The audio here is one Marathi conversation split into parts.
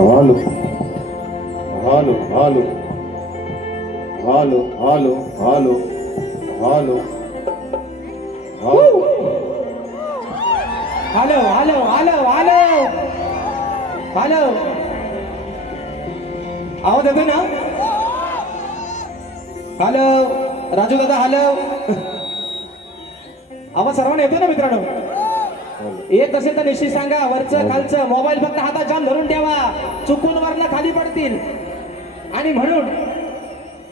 Hello hello hello hello hello hello hello hello hello hello hello hello hello आवाज येतो ना? हॅलो राजू दादा हॅलो आवाज सर्वांना येतो ना मित्रांनो? येत असेल तर निश्चित सांगा. वरचं खालचं मोबाईल फक्त हातात जाम धरून ठेवा, चुकून वरनं खाली पडतील. आणि म्हणून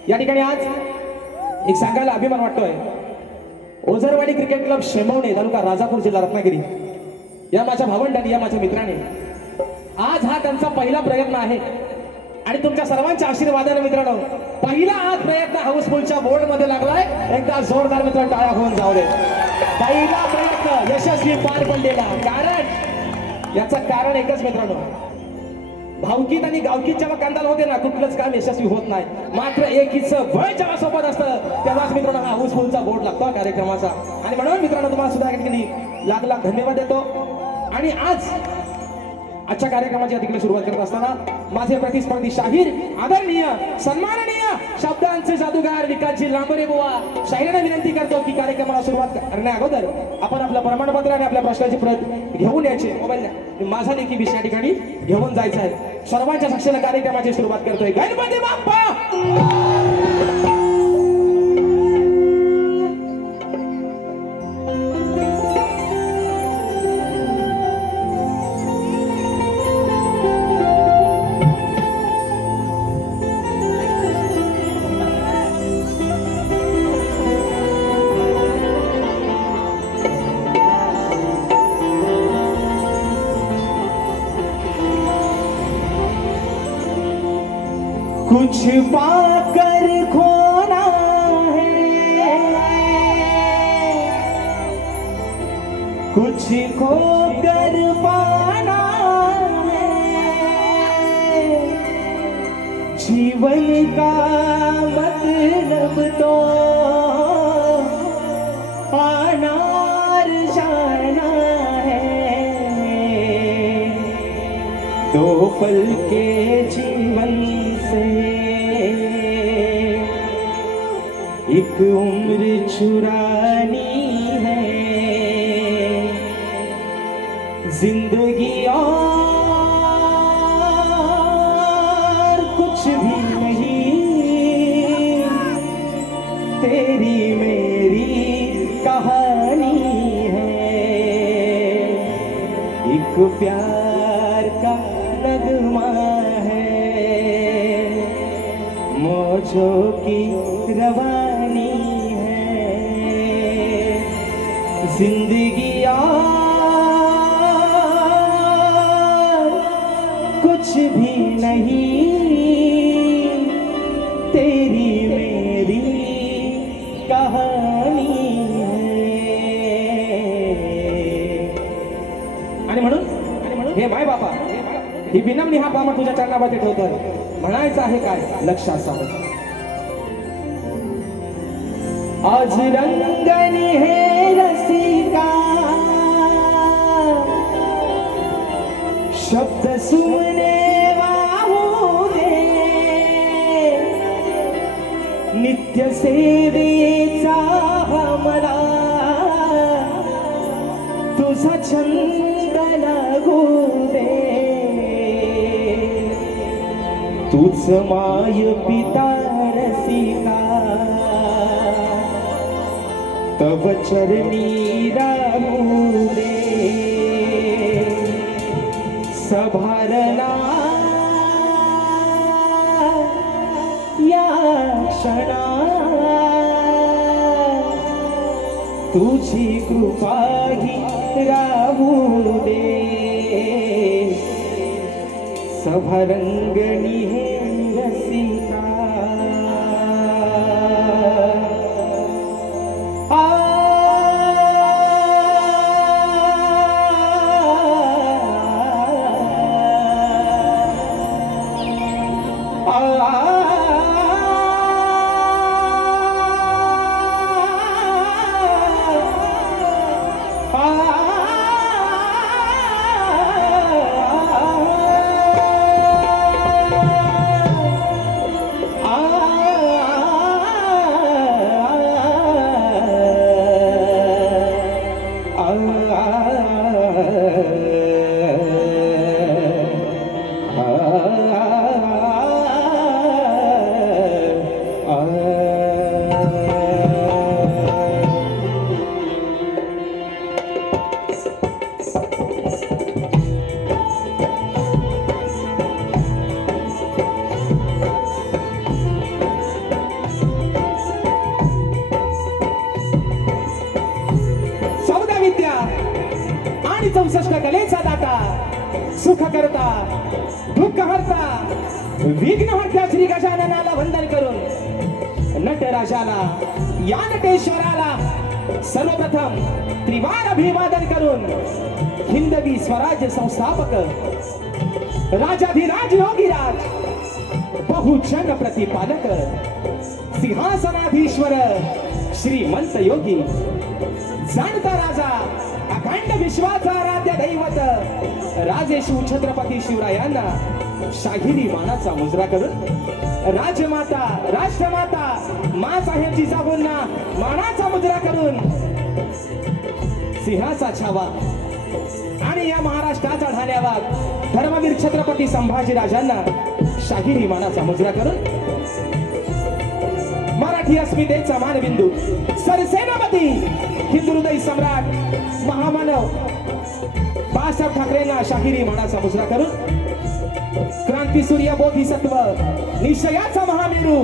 या ठिकाणी आज एक सांगायला अभिमान वाटतोय. ओझरवाडी क्रिकेट क्लब शेमवणे तालुका राजापूर जिल्हा रत्नागिरी या माझ्या भावंडांनी, या माझ्या मित्राने आज हा त्यांचा पहिला प्रयत्न आहे आणि तुमच्या सर्वांच्या आशीर्वादाने मित्रांनो पहिला आज प्रयत्न हाऊसफुलच्या बोर्ड मध्ये लागलाय. एकदा जोरदार मित्रांनो टाळ्या होऊन जाऊ दे. पहिला प्रयत्न यशस्वी पार पडलेला. कारण याचं कारण एकच मित्रांनो, भावकीत आणि गावकीत जेव्हा कांदाल होते ना कुठलंच काम यशस्वी होत नाही. मात्र एकीचं बळ जेव्हा सोबत असतं तेव्हाच मित्रांनो हा हाऊसफुलचा बोर्ड लागतो कार्यक्रमाचा. आणि म्हणून मित्रांनो तुम्हाला सुद्धा लाख लाख धन्यवाद देतो. आणि आजच्या कार्यक्रमाची या ठिकाणी सुरुवात करत असताना माझे प्रतिस्पर्धी शाहीर आदरणीय सन्माननीय शब्दांचे जादूगार विकासजी लांबरे बुवा शाहिराने विनंती करतो की कार्यक्रमाला सुरुवात करण्या अगोदर आपण आपलं प्रमाणपत्र आणि आपल्या प्रश्नाची प्रत घेऊन यायचे. मोबाईल माझा देखील विषय या ठिकाणी घेऊन जायचा आहे. सर्वांच्या साक्षीने कार्यक्रमाची सुरुवात करतोय. गणपती बाप्पा कुछ पाकर खोना है, कुछ खोकर पाना है, जीवन का मतलब तो आना और जाना है. दो पल के जीवन से एक उम्र चुरानी है. जिंदगी और कुछ भी नहीं, तेरी मेरी कहानी है. एक प्यार का नगमा है, मौजों की रवानी है. जिंदगी और कुछ भी नहीं, तेरी मेरी कहानी है. आणि म्हणून हे माय बापा ही विनम्री हा पामा तुझ्या चरणामध्ये ठेवतोय. म्हणायचं आहे काय लक्ष असावं. आज रंगनी है रसिका, शब्द सुने वाहू दे. नित्य सेवेचा मला तुझा छंद लागू दे. तूच माय पिता रसिका, तव चरणी राहू दे. सभारना या क्षणा, तुझी कृपा ही राहू दे. सभारंगणी हे रसिका. आणि 64 कलेचा दाता सुख करता दुःख हरता विघ्न हरता श्री गजाननाला वंदन करून नटराजाला या नटेश्वराला सर्वप्रथम त्रिवार अभिवादन करून हिंदवी स्वराज्य संस्थापक राजाधिराज योगीराज बहुजन प्रतिपालक सिंहासनाधीश्वर श्रीमंत योगी जाणता राजा अखंड विश्वाचा आराध्य दैवत राजेशू छत्रपती शिवरायांना शाहिरी मानाचा मुजरा करून राजमाता राष्ट्रमाता मा साहेब जिजाऊंना मानाचा मुजरा करून सिंहाचा छावा आणि या महाराष्ट्राचा ढाल्यावाग धर्मवीर छत्रपती संभाजी राजांना शाहिरी मानाचा मुजरा करून मराठी अस्मितेचा मानबिंदू सरसेनापती हिंदू हृदय सम्राट महामानव बाळासाहेब ठाकरेंना शाहिरी मानाचा मुजरा करून क्रांती सूर्य बोधिसत्व निश्चयाचा महामेरू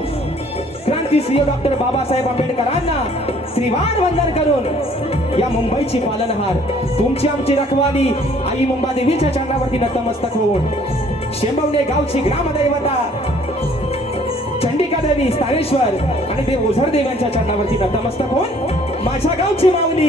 क्रांतीसूर्य डॉक्टर बाबासाहेब आंबेडकरांना श्रीवान वंदन करून या मुंबईची पालनहार तुमची आमची रखवाली आई मुंबादेवीच्या चरणावरती नतमस्तक होऊन शेंबवणे गावची ग्रामदैवता चंडिका देवी स्थानेश्वर आणि देव ओझर देव यांच्या चरणावरती नतमस्तक होऊन माझ्या गावची माऊली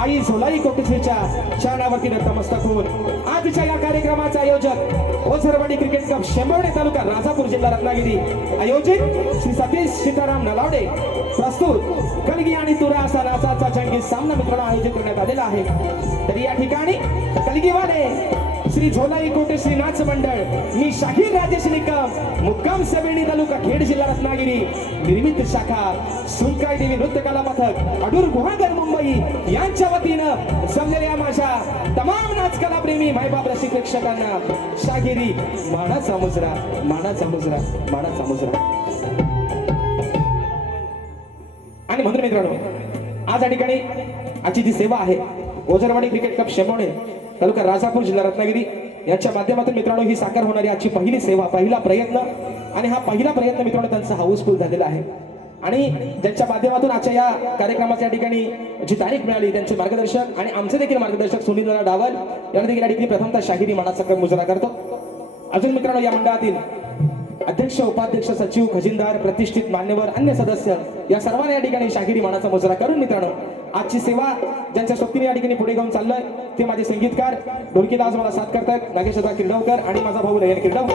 आई झोलाई कोटसेच्या चरणावरती नतमस्तक होऊन आजच्या या कार्यक्रमाचे आयोजक ओझरवाडी क्रिकेट क्लब शेंबवणे तालुका राजापूर जिल्हा रत्नागिरी आयोजित श्री सतीश सीताराम नलावडे प्रस्तुत कलगी आणि तुरा असा नाचाचा जंगी सामना मित्रांनो आयोजित करण्यात आलेला आहे. तरी या ठिकाणी कलगीवाले श्री झोलाई कोटे श्री नाच मंडळ मी शाहीर राजेश निकम मुक्काम सवेणी तालुका खेड जिल्हा रत्नागिरी निर्मित शाखा सुनकाई देवी नृत्य कला पथक अडूर गुहागर मुंबई यांच्या वतीनं जमलेल्या माझ्या तमाम नाचकला प्रेमी मायबाप रसिक प्रेक्षकांना शाहिरी मानाचा मुजरा मानाचा मुजरा मानाचा मुजरा. आणि म्हणून मित्रांनो आज या ठिकाणी आजची जी सेवा आहे ओझरवाडी क्रिकेट क्लब शेंबवणे तालुका राजापूर जिल्हा रत्नागिरी यांच्या माध्यमातून मित्रांनो ही साकार होणारी आजची पहिली सेवा पहिला प्रयत्न आणि हा पहिला प्रयत्न मित्रांनो त्यांचा हाऊसफुल झालेला आहे. आणि ज्यांच्या माध्यमातून आजच्या या कार्यक्रमाच्या ठिकाणी जी तारीख मिळाली त्यांचे मार्गदर्शक आणि आमचे देखील मार्गदर्शक सुनील डावल यांना देखील या ठिकाणी प्रथमतः शाहिरी मानाचा मुजरा करतो. अजून मित्रांनो या मंडळातील अध्यक्ष उपाध्यक्ष सचिव खजिनदार प्रतिष्ठित मान्यवर अन्य सदस्य या सर्वांना या ठिकाणी शाहिरी मानाचा मुजरा करून मित्रांनो आजची सेवा ज्यांच्या सोबतीने या ठिकाणी पुढे घेऊन चाललोय ते माझे संगीतकार ढोलकीला आज मला साथ करतायत नागेशदा किर्डवकर आणि माझा भाऊ नयन किर्डवकर.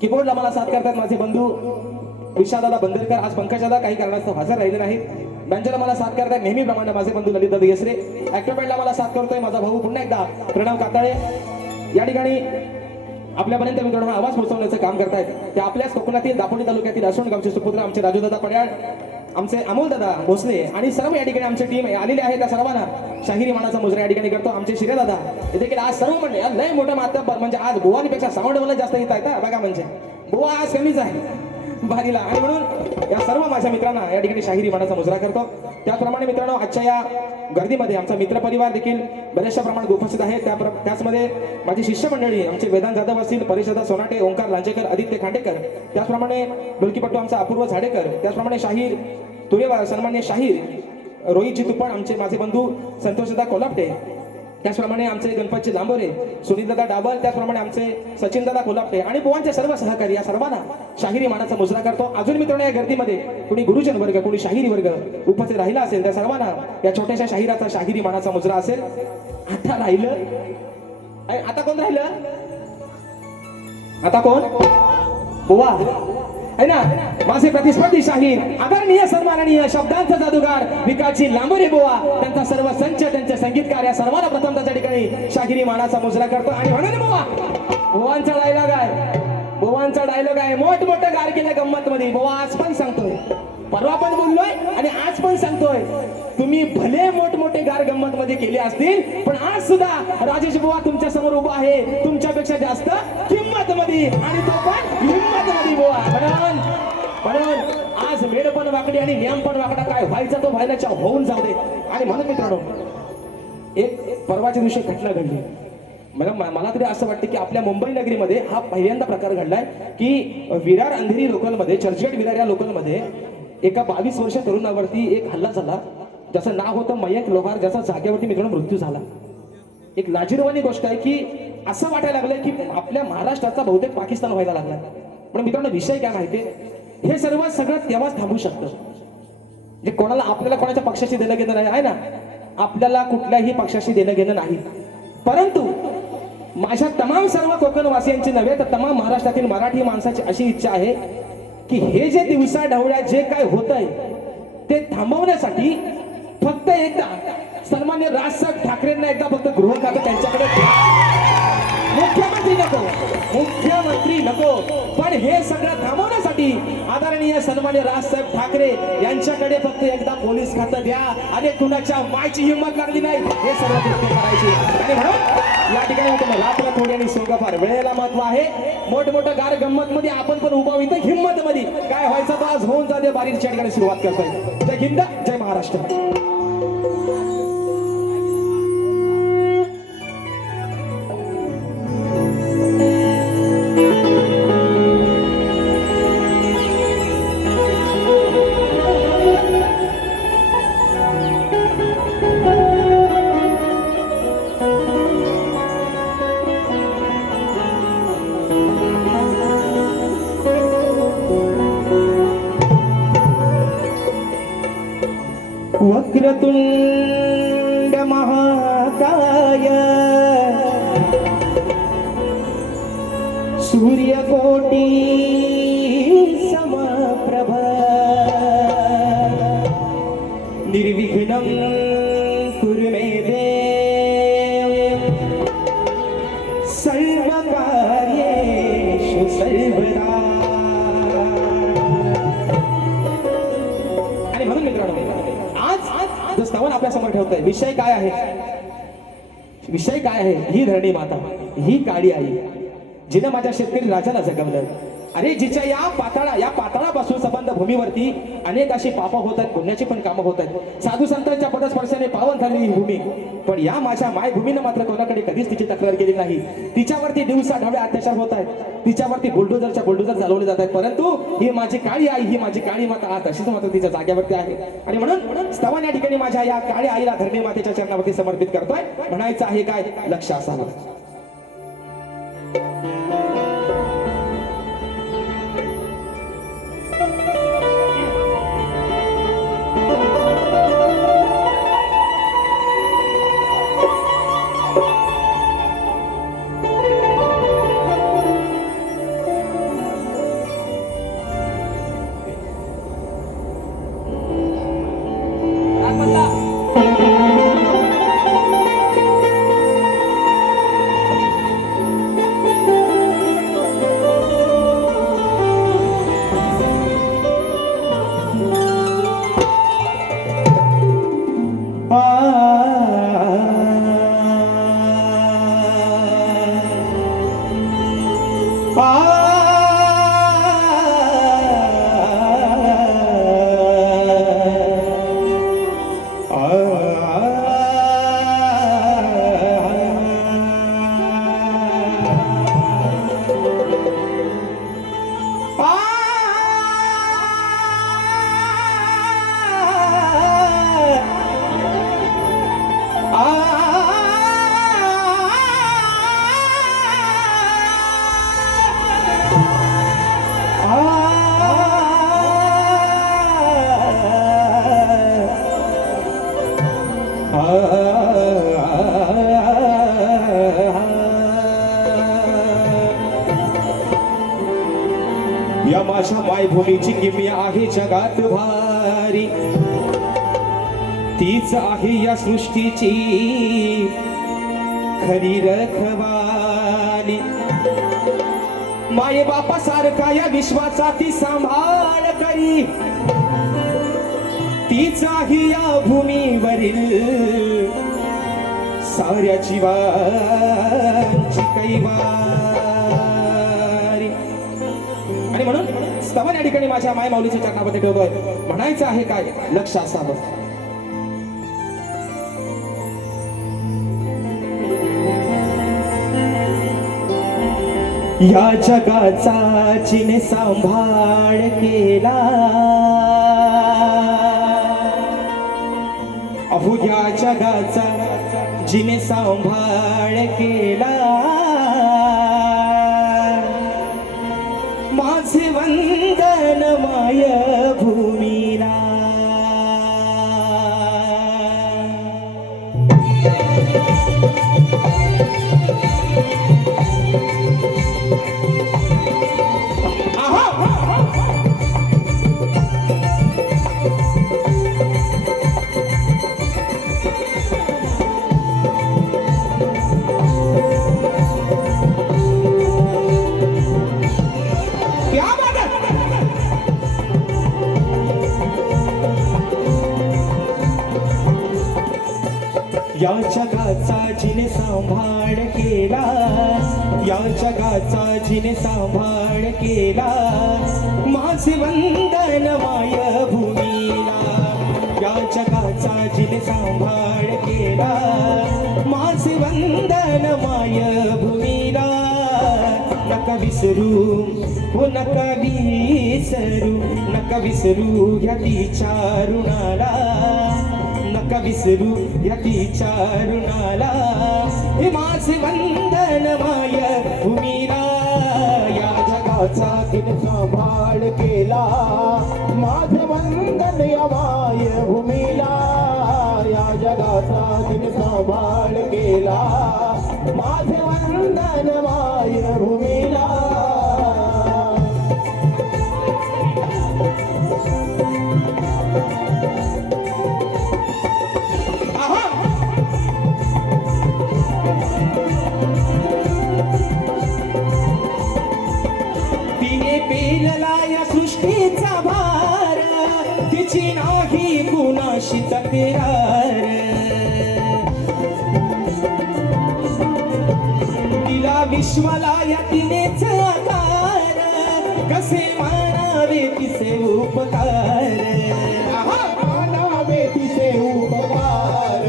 कीबोर्डला मला साथ करतायत माझे बंधू विशालदादा बंदरकर आज पंकजादा काही कारणास्तव हजर राहिले नाहीत. बँजोला मला साथ करतायत नेहमीप्रमाणे माझे बंधू ललितदादा येसरे. ऍक्टोबँडला मला साथ करतोय माझा भाऊ पुन्हा एकदा प्रणव काताळे. या ठिकाणी आपल्यापर्यंत मित्रांनो हा आवाज पोहोचवण्याचं काम करतायत ते आपल्याच कोकणातील दापोली तालुक्यातील असून गावचे सुपुत्र आमचे राजूदादा पड्याळ आमचे अमोलदादा भोसले आणि सर्व या ठिकाणी आमची टीम आलेली आहे त्या सर्वांना शाहिरी मानाचा मुजरा या ठिकाणी करतो. आमचे शिरेदादा हे देखील आज सर्व म्हणजे लय मोठं मातब्बर म्हणजे आज बुवानीपेक्षा साऊंड मला जास्त येत आहे बघा म्हणजे बुवा आज कमीच आहे भारीला. आणि म्हणून या सर्व माझ्या मित्रांना या ठिकाणी शाहिरी मानाचा मुजरा करतो. त्याचप्रमाणे मित्रांनो आजच्या या गर्दीमध्ये आमचा मित्रपरिवार देखील बऱ्याचशा प्रमाणात उपस्थित आहे. त्याचमध्ये माझी शिष्यमंडळी आमचे वेदांत जाधव असतील परिषदा सोनाटे ओंकार लांजेकर आदित्य खांडेकर त्याचप्रमाणे ढोलकीपट्टू आमचा अपूर्व झाडेकर त्याचप्रमाणे शाहीर तुरेवार सन्मान्य शाहीर रोहितजी तुपण आमचे माझे बंधू संतोषदा कोल्हापटे त्याचप्रमाणे आमचे गणपतजी लांबोरे सुनीलदादा डाबल त्याचप्रमाणे आमचे सचिनदादा कोल्हापटे आणि बुवांचे सर्व सहकारी या सर्वांना शाहिरी मानाचा मुजरा करतो. अजून मित्रांनो या गर्दीमध्ये कोणी गुरुजन वर्ग कोणी शाहिरी वर्ग उपस्थित राहिला असेल त्या सर्वांना या छोट्याशा शाहिराचा शाहिरी मानाचा मुजरा असेल. आता राहिलं आता कोण राहिलं आता कोण बुवा है ना माझे प्रतिस्पर्धी शाहीर आदरणीय सन्माननीय शब्दांचा जादूगार विकासजी लांबोरे बुवा त्यांचा सर्व संच त्यांचे संगीतकार या सर्वांना प्रथम त्याच्या ठिकाणी शाहिरी मानाचा मुजरा करतो. आणि म्हणून बुवा बुवांचा डायलॉग आहे मोठमोठं गार केलं गंमत मध्ये बुवा आज पण सांगतोय परवा पण बोललोय आणि आज पण सांगतोय तुम्ही भले मोठमोठे गार गंमत मध्ये केले असतील पण आज सुद्धा राजेश बुवा तुमच्या समोर उभा आहे तुमच्यापेक्षा जास्त किंमत मध्ये आणि तो पण हिंमत मध्ये बुवा. म्हणून आज मेड पण वाकडी आणि नियम पण वाकडा काय व्हायचा तो व्हायला होऊन जाऊ दे. आणि म्हणून मित्रांनो एक परवाच्या दिवशी घटना घडली मला तरी असं वाटतं की आपल्या मुंबई नगरीमध्ये हा पहिल्यांदा प्रकार घडलाय की विरार अंधेरी लोकलमध्ये चर्चगेट विरार या लोकलमध्ये एका 22 वर्ष तरुणावरती एक हल्ला झाला ज्याचं नाव होतं मयंक लोहार ज्याचा जागेवरती मित्रांनो मृत्यू झाला. एक लाजिरवाणी गोष्ट आहे की असं वाटायला लागलंय की आपल्या महाराष्ट्राचा बहुतेक पाकिस्तान व्हायला लागलाय. पण मित्रांनो विषय काय माहितीये, हे सगळं तेव्हाच थांबू शकतं जे कोणाला आपल्याला कोणाच्या पक्षाशी देणं घेणं नाही आहे ना. आपल्याला कुठल्याही पक्षाशी देणं घेणं नाही, परंतु माझ्या तमाम सर्व कोकणवासियांची नव्हे तर तमाम महाराष्ट्रातील मराठी माणसाची अशी इच्छा आहे की हे जे दिवसा ढवळ्या जे काय होतंय ते थांबवण्यासाठी फक्त एकदा सन्मान्य राजसाहेब ठाकरेंना एकदा फक्त गृह खातं त्यांच्याकडे मुख्यमंत्री नको, पण हे सगळं थांबवण्यासाठी आदरणीय सन्मान्य राजसाहेब ठाकरे यांच्याकडे फक्त एकदा पोलीस खातं द्या. आणि कुणाच्या मायची हिंमत लागली नाही हे सर्व कृत्य करायची. आणि म्हणून या ठिकाणी तुम्हाला रात्र थोडी आणि सोंग फार वेळेला महत्व आहे. मोठमोठं गार गंमत मध्ये आपण पण उभा इथं हिंमत मध्ये काय व्हायचं बाज होऊन जाते बारीच्या ठिकाणी सुरुवात करतोय. जय हिंद जय महाराष्ट्र. वक्रतुंड महाकाय सूर्यकोटी समप्रभ निर्विघ्नं कुरु मे देव सर्वकार्येषु सर्वदा. आणि म्हणून मित्रांनो आज स्तवन आपल्या समोर ठेवतोय. विषय काय आहे, विषय काय आहे, ही धरणी माता, ही काळी आई जिनं माझ्या शेतकरी राजाला जगवलं. अरे जिच्या या पाताळापासून संबंध भूमीवरती अनेक अशी पाप होत आहेत, पुण्याची पण कामं होत आहेत. साधू संतांच्या पदस्पर्शाने पावन झालेली ही भूमी, पण या माझ्या मायभूमीनं मात्र कोणाकडे कधीच तिची तक्रार केली नाही. तिच्यावरती दिवसा ढवळे अत्याचार होत आहेत, तिच्यावरती बुलडोजर चालवले जात आहेत, परंतु ही माझी काळी आई, ही माझी काळी माता आज तशीच मात्र तिच्या जागेवरती आहे. आणि म्हणून स्तवन या ठिकाणी माझ्या या काळ्या आईला धरणी मातेच्या चरणावरती समर्पित करतोय. म्हणायचं आहे काय, लक्ष असावं. या माझ्या मायभूमीची किमया आहे जगात भारी, तीच आहे या सृष्टीची खरी रखवाली. माये बापा सारखा या विश्वाचा ती सांभाळ करी, तीच आहे या भूमीवरील साऱ्या जीवांची कैवारी. आणि म्हणून स्तवन या ठिकाणी माझ्या माय माऊलीच्या चरणामध्ये ठेवतोय. म्हणायचं आहे काय, लक्ष असावं. या जगाचा जिने सांभाळ केला, अहो या जगाचा जिने सांभाळ केला, माझे वंदन माय भूमीला. या जगाचा जिने सांभाळ केला, या जगाचा जिने सांभाळ केला, माझे वंदन माय भूमीला. या जगाचा जिने सांभाळ केला, माझे वंदन माय भूमीला. नका विसरू हो नका विसरू, नका विसरू ह्या तिच्या ऋणाला, नका विसरू या तिच्या ऋणाला. हे माझे वंदन माय भूमीला. या जगाचा तिने सांभाळ केला, माझे वंदन या माय भूमीला. या जगाचा तिने सांभाळ केला, माझे वंदन माय भूमीला. तिने पेलला या सृष्टीचा भार, तिची नाही कुणाशी तक्रार. तिला विश्वाला या तिनेच आकार, कसे मानावे तिचे उपकार. मानावे तिचे उपकार,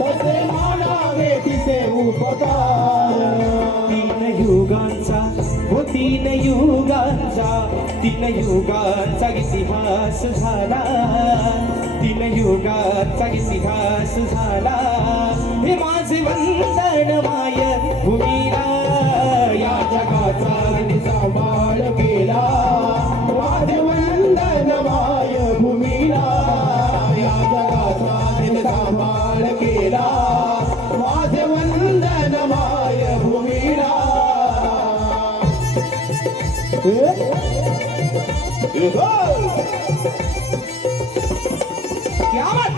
कसे मानावे तिचे उपकार. तीन युगांचा हो तीन युगांचा, तीन युगांचा इतिहास झाला, तीन युगांचा इतिहास झाला. हे माझे वंदन माय भूमीला. या जगाचा तिने सांभाळ केला, माझे वंदन माय भूमीला. या जगाचा तिने सांभाळ केला, माझे वंदन माय भूमीला. क्या बात.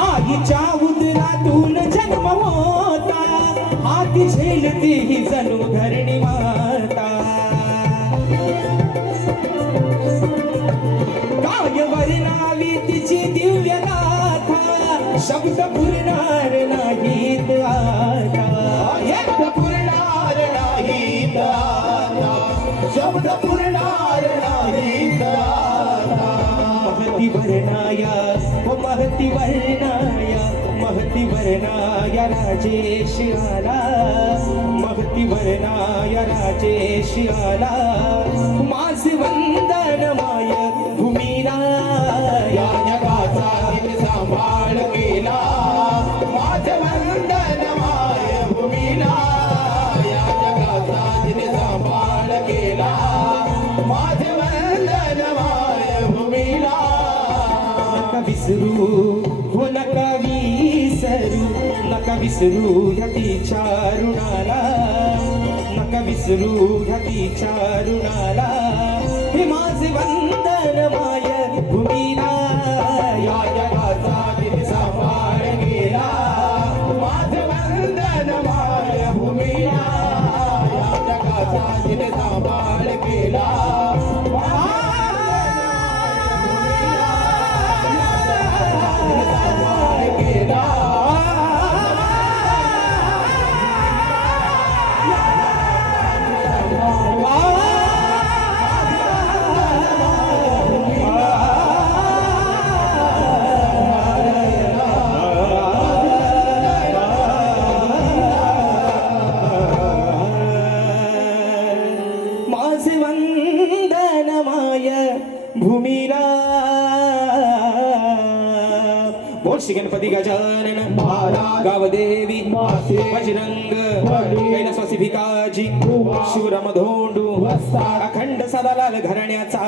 आईच्या उदरातून जन्म होता, हाती झेलती ही जणू धरणी माता. काय वर्णावी तिची दिव्य गाथा, शब्द पुरणार नाहीत आता. शब्द पुरणार नाहीत आता, शब्द पुरणार नाहीत आता. महती वर्णाया हो महती वर्णाया, महती वर्णाया राजेश आला, महती वर्णाया राजेश आला. माझे वंदन माय भूमीला. या जगाचा तिने सांभाळ केला, माझे वंदन माय भूमीला. या जगाचा तिने सांभाळ केला, माझे वंदन माय भूमीला. नका विसरू हो नका विसरू, नका विसरू ह्या तिच्या ऋणाला, नका विसरू ह्या तिच्या ऋणाला. हे माझे वंदन माय भूमीला. या जगाचा तिने सांभाळ केला, माझे वंदन माय भूमीला. या जगाचा तिने सांभाळ केला, भूमीला बोल श्री गणपती गजानन महाराज गावदेवी माते बजरंग वडी कैलासवासी भिकाजी उमा शिवराम धोंडू वस्ताद अखंड सदालाल घराण्याचा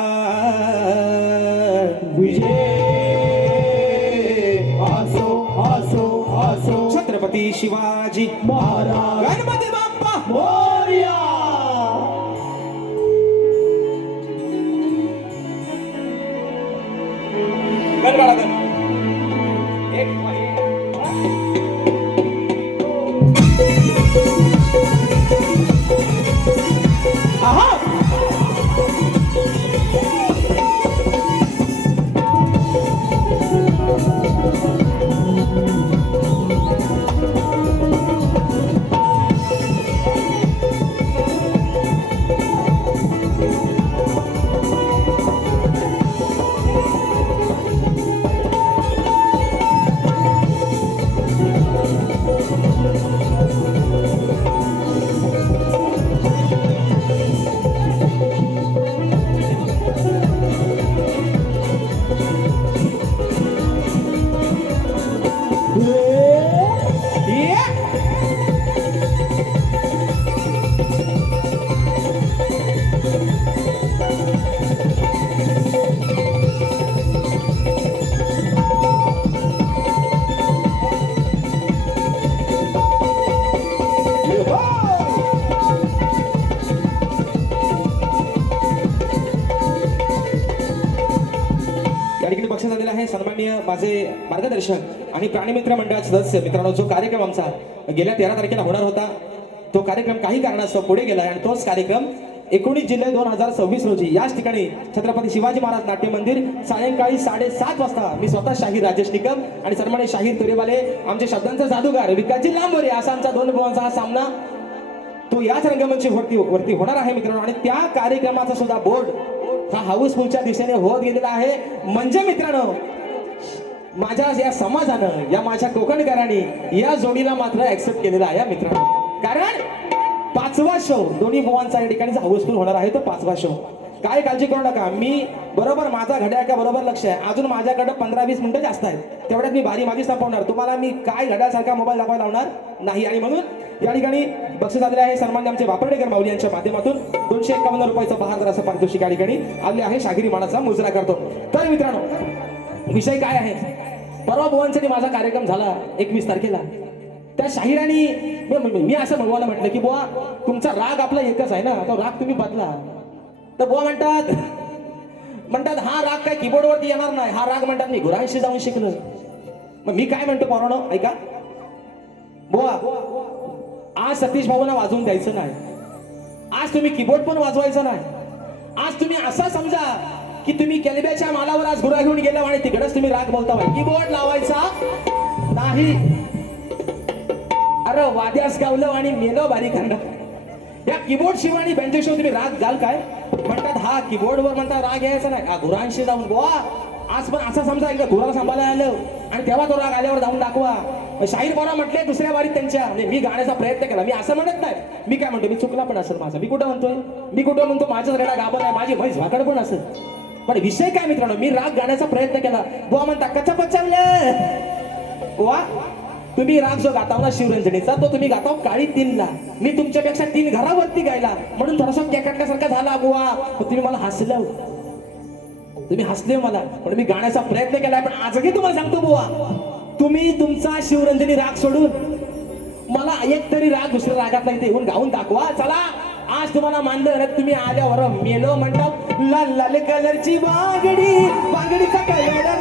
विजय असो असो असो छत्रपती शिवाजी महाराज गणपती बाप्पा मोरया गणगाडा गण एक पाहिजे. आहा या ठिकाणी बक्षीस आलेलं आहे सन्माननीय माझे मार्गदर्शक आणि प्राणीमित्र मंडळाचे सदस्य. मित्रांनो, जो कार्यक्रम आमचा गेल्या 13 तारखेला होणार होता तो कार्यक्रम काही कारणास्तव पुढे गेला आणि तोच कार्यक्रम 19 जुलै 2026 रोजी याच ठिकाणी छत्रपती शिवाजी महाराज नाट्य मंदिर सायंकाळी 7:30 वाजता मी स्वतः शाहीर राजेश निकम आणि सन्माननीय शाहीर तुरेवाले आमचे शब्दांचा जादूगार विकासजी लांबोरे असा आमचा 2 भावांचा हा सामना तो याच रंगमंच वरती होणार आहे मित्रांनो. आणि त्या कार्यक्रमाचा सुद्धा बोर्ड हा हाऊसफुलच्या दिशेने होत गेलेला आहे. म्हणजे मित्रांनो, माझ्या या समाजानं या माझ्या कोकणकरांनी या जोडीला मात्र ऍक्सेप्ट केलेला आहे मित्रांनो. कारण 5वा शो दोन्ही बुवांचा या ठिकाणी हाऊसफुल होणार आहे. तो 5वा शो काय काळजी करू नका. मी बरोबर माझा घड्याळ बरोबर लक्ष आहे. अजून माझ्याकडे 15-20 मिनिटं जास्त आहेत. तेवढ्यात मी बारी माझी संपवणार. तुम्हाला मी काय घड्याळसारखा मोबाईल दाखवायला लावणार नाही. आणि म्हणून या ठिकाणी बक्षीस आलेले आहे सन्मान्य आमचे वापर्डेकर माऊली यांच्या माध्यमातून 251 रुपयाचं बहादर असं पारितोषिक या ठिकाणी आले आहे. शाहिरी मानाचा मुजरा करतो. तर मित्रांनो, विषय काय आहे. परवा बुवांसाठी माझा कार्यक्रम झाला 21 तारखेला. त्या शाहिरांनी मी असं भगवानला म्हटलं की बुवा तुमचा राग आपला एकच आहे ना, तो राग तुम्ही बदला. तर बुवा म्हणतात हा राग काय कीबोर्ड वरती येणार नाही. हा राग म्हणतात मी गुरांशी जाऊन शिकलो. मग मी काय म्हणतो पोरांनो, ऐका बुवा, आज सतीश भाऊंना वाजवून द्यायचं नाही. आज तुम्ही कीबोर्ड पण वाजवायचं नाही. आज तुम्ही असं समजा की तुम्ही केलब्याच्या मालावर आज गुरा घेऊन गेला आणि तिकडेच तुम्ही राग बोलता. कीबोर्ड लावायचा नाही. अरे वाद्यास गावलं आणि मेलो बारी खंड. या कीबोर्ड शिवाय आणि बँजेशिवाय तुम्ही राग घाल काय. म्हणतात हा कीबोर्डवर म्हणतात राग यायचा नाही. हा गुरांशी जाऊन बुवा आज पण असं समजा एकदा गुराला सांभाळायला आलं आणि तेव्हा तो राग आल्यावर जाऊन दाखवा. शाहीर बरोबर म्हटले दुसऱ्या वारीत त्यांच्या म्हणजे मी गाण्याचा प्रयत्न केला. मी असं म्हणत नाही. मी काय म्हणतो, मी चुकला पण असेल माझा. मी कुठं म्हणतो माझ्याच रेडा गाभण आहे, माझी म्हैस भाकड पण असेल. पण विषय काय मित्रांनो, मी राग गाण्याचा प्रयत्न केला. बुवा म्हणता कच्चा पचावलं. बुवा तुम्ही राग जो गाताव ना शिवरंजनीचा तो तुम्ही गाताव काळी 3ला. मी तुमच्यापेक्षा 3 घरावरती गायला म्हणून थोडासा केकटल्यासारखा झाला बुवा. तुम्ही मला हसलं, तुम्ही हसले मला पण मी गाण्याचा प्रयत्न केलाय. पण आजही तुम्हाला सांगतो बुवा, तुम्ही तुमचा शिवरंजनी राग सोडून मला एक तरी राग दुसऱ्या रागात नाही ते येऊन गाऊन दाखवा. चला आज तुम्हाला मानलं. तुम्ही आल्यावर मेलो म्हणतात लाल लाल कलरची बांगडीचा कलर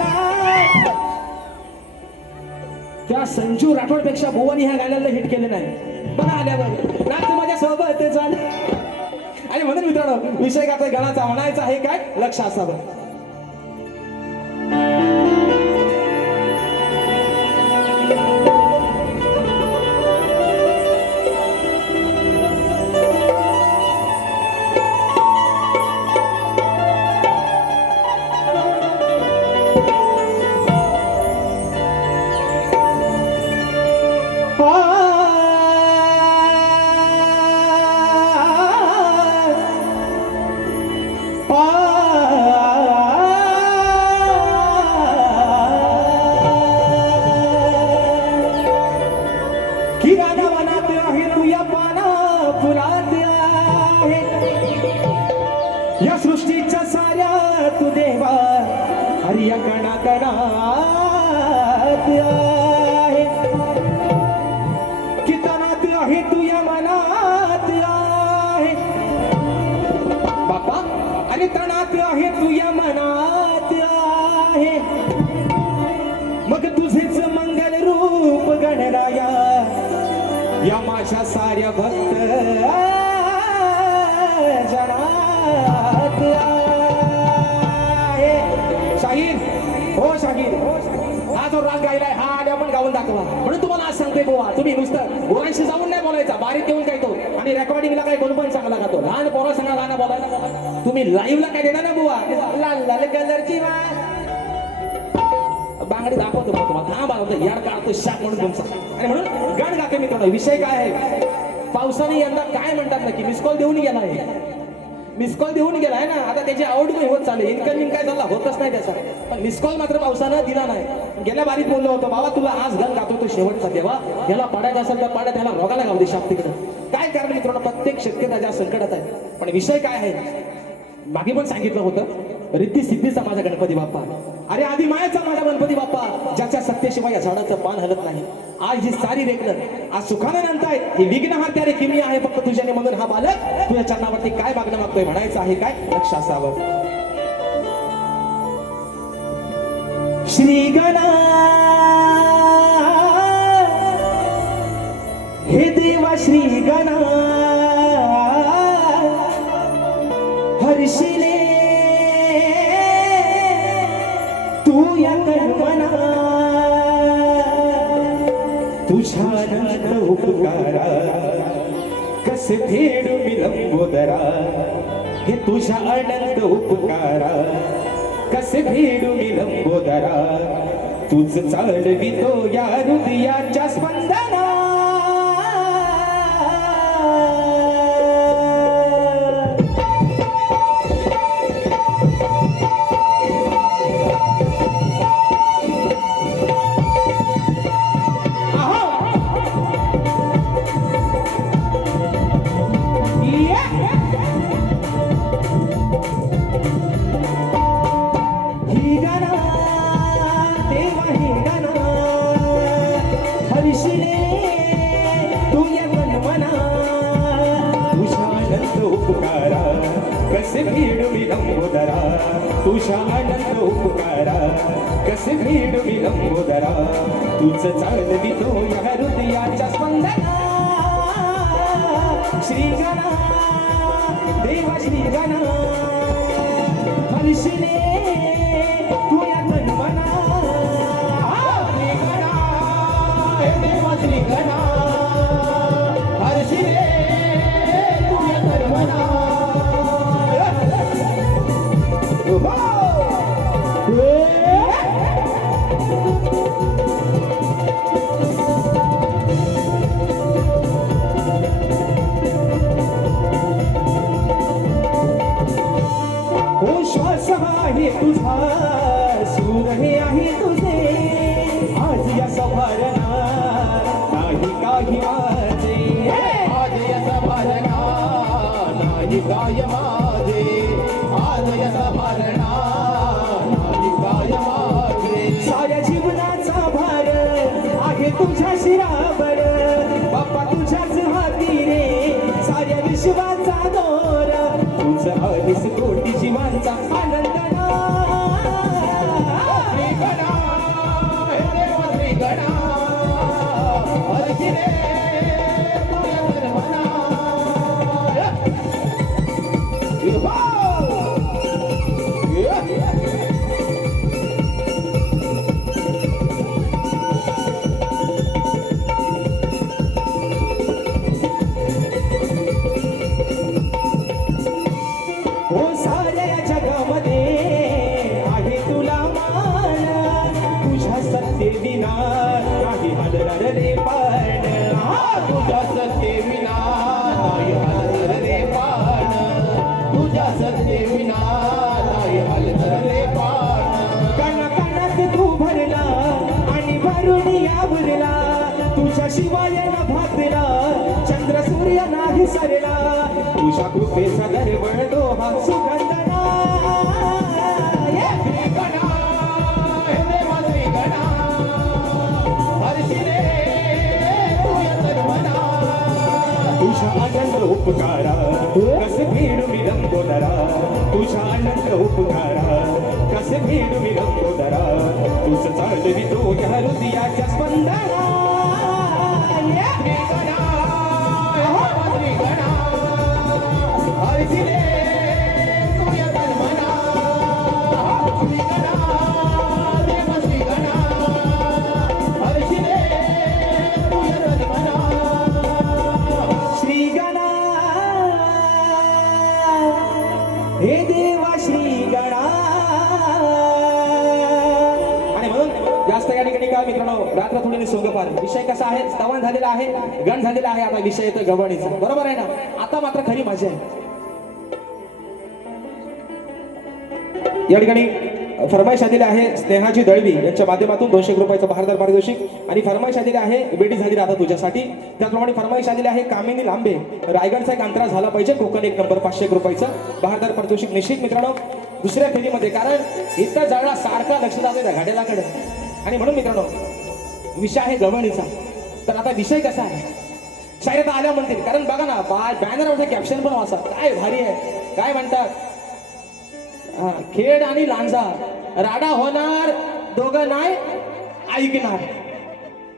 त्या संजू राठोड पेक्षा भुवनी ह्या गाण्याला हिट केले नाही. बघा आल्यावर राग माझ्या सोबत झालं. आणि म्हणून मित्रांनो, विषय काय गाण्याचा म्हणायचा आहे काय लक्ष असावं. या कणाकणात आहे कितनात आहे तू या मनात आहे बापा आणि तणात आहे तू या मनात आहे मग तुझेच मंगल रूप गणराया या माझ्या साऱ्या भक्त जनात आहे शाहीर हो शाहीर हा जो राग गायलाय हा आल्या पण गाऊन दाखवा म्हणून तुम्हाला आज सांगतोय बुवा तुम्ही नुसतं गोरांशी जाऊन नाही बोलायचा बारीक येऊन काय तो आणि रेकॉर्डिंगला काय कोण पण चांगला गातो लहान पोरा सांगा लहान बोलायला तुम्ही लाईव्हला काय देणार ना बुवा लाल लाल कलरची बांगडी दाखवतो मग तुम्हाला हा बाबा यार काढतो शाक म्हणून तुमचा आणि म्हणून गाण गाते मी थोडा विषय काय आहे पावसाने यंदा काय म्हणतात ना की मिस कॉल देऊन गेलाय मिस कॉल देऊन गेलाय ना आता त्याची आवड नाही होत चालेल इन्कमिंग काय झाला होतच नाही त्याचा पण मिस कॉल मात्र पावसानं दिला नाही गेल्या बारीत बोललो होतो बाबा तुला आज गण गातो तो शेवटचा देवा याला पाडायचा असेल तर पाड्या त्याला रोगाला गाव दे शाप तिकडं काय कारण मित्रांनो प्रत्येक शेतकरी ज्या संकटात आहे पण विषय काय आहे मागे पण सांगितलं होतं रिद्धी सिद्धीचा माझा गणपती बाप्पा अरे आधी मायाचा माझा गणपती बाप्पा ज्याच्या सत्तेशिवाय या झाडाचं पान हलत नाही आज ही सारी रेखन आज सुखानं म्हणताय ही विघ्नहार त्या रे किमी आहे फक्त तुझ्याने म्हणून हा बालक तुझ्या चरणावरती काय मागणं मागतोय म्हणायचं आहे काय लक्ष असावं श्री गणा हे देवा श्री गणा हर्षिले तू या कल्पना तुझ्या अनंत उपकारा कसे फेडू मी लंबोदरा हे तुझ्या अनंत उपकारा कसे फेडू मी लंबोदरा तूच चालवितो या हृदयाच्या स्पंदना कसे भीड मी लंबोदरा तुझ्या अनंत उपकारा कसे भीड मी लंबोदरा तुझ चालवितो या हृदयाच्या स्पंदना श्री गणा देवा श्री गणा हर्षिले तू या कल्पना श्री गणा हे देवा श्री गणा हर्षिले तू या कल्पना श्वास आहे तुझा सूर हे आहे तुझे आज या सभारणा नाही काही माझे आज या सभारणा नाही काय माझे आज या सभारणा नाही काय माझे साऱ्या जीवनाचा भार आहे तुझ्या शिरावर बाप्पा तुझ्याच हाती रे साऱ्या विश्वाचा दोर तुझं हरीस कोटी जीवांचा आनंद श्री गणा हे देव श्री गणा हर्षिले तू या कल्पना हो साऱ्या जगामध्ये आहे तुला मान तुझ्या सत्ते विना नाही हलणार रे पण तुझ्या सत्ते विना नाही हलत रे पाण तुझ्या सत्ते विना नाही हलत रे पाण कणाकणात तू भरला आणि भरून यावरला तुझ्या शिवाय न भागला चंद्र सूर्य नाही सरला तुझ्या कृपेचा दरवळ दोहा सुगंधना श्री गणा तारा कसे फेडू मी रंगोदरा तूच चालवी तो या हृदयाच्या स्पंदना श्रीगणा श्रीगणा हरशिले तुझ्या तन्मना श्रीगणा देव श्रीगणा हरशिले तुझ्या तन्मना श्री गणा हे देवा श्री गणा. आणि म्हणून जास्त या ठिकाणी काय मित्रांनो रात्र थोडी सोंगपार विषय कसा आहे स्तवन झालेला आहे गण झालेला आहे आता विषय येतो गवणीचा बरोबर आहे ना. आता मात्र खरी मजा आहे या ठिकाणी फरमाईश आलेली आहे स्नेहाची दळवी यांच्या माध्यमातून 200 रुपयाचं बहारदार पारितोषिक आणि फरमाईश आलेली आहे बेटी झाली आता तुझ्यासाठी. त्याचप्रमाणे फरमाईश आलेली आहे कामिनी लांबे रायगडचा एक अंतरा झाला पाहिजे कोकण 1 नंबर 500 रुपयाचं बहारदार पारितोषिक निश्चित मित्रांनो दुसऱ्या फेरीमध्ये कारण इथं जळला सारखा लक्ष जातोय त्या घाटेलाकडे. आणि म्हणून मित्रांनो विषय आहे गवणीचा. तर आता विषय कसा आहे शायरात आल्या म्हणतील कारण बघा ना बॅनरवरचं कॅप्शन पण वाचा काय भारी आहे काय म्हणतात खेड आणि लांजा राडा होणार दोघं नाही ऐकणार.